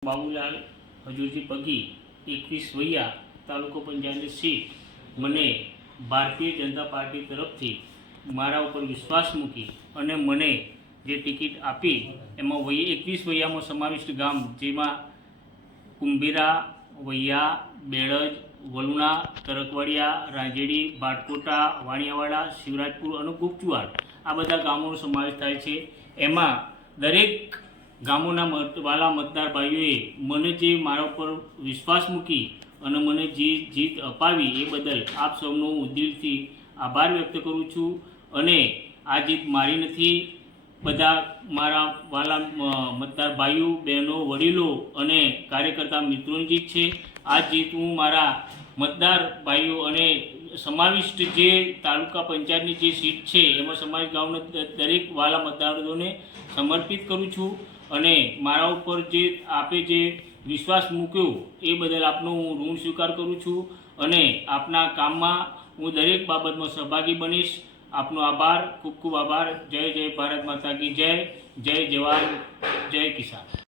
બાબુલાલ હજુરજી પગી 21 વૈયા તાલુકો પંચાયતની સીટ મને ભારતીય જનતા પાર્ટી તરફથી મારા ઉપર વિશ્વાસ મૂકી અને મને જે ટિકિટ આપી એમાં 21 વૈયામાં સમાવિષ્ટ ગામ જેમાં કુંભીરા, વૈયા, બેળજ, વલુણા, તરકવાડિયા, રાંજેડી, ભાટકોટા, વાણિયાવાડા, શિવરાજપુર અને ગુપચુવાડ આ બધા ગામોનો સમાવેશ થાય છે। એમાં દરેક ગામોના વાલા મતદાર ભાઈઓએ મને જે મારા ઉપર વિશ્વાસ મૂકી અને મને જે જીત અપાવી એ બદલ આપ સૌનો હું દિલથી આભાર વ્યક્ત કરું છું। અને આ જીત મારી નથી, બધા મારા વાલા મતદાર ભાઈઓ, બહેનો, વડીલો અને કાર્યકર્તા મિત્રોની જીત છે। આ જીત હું મારા મતદાર ભાઈઓ અને સમાવિષ્ટ જે તાલુકા પંચાયતની જે સીટ છે એમાં સમાવિષ્ટ ગામના દરેક વાલા મતદારોને સમર્પિત કરું છું। અને મારા ઉપર જે આપે જે વિશ્વાસ મૂક્યો એ બદલ આપનો હું ઋણ સ્વીકાર કરું છું અને આપના કામમાં હું દરેક બાબતમાં સહભાગી બનીશ। આપનો આભાર, ખૂબ ખૂબ આભાર। જય જય ભારત માતા કી જય, જય જવાન, જય કિસાન।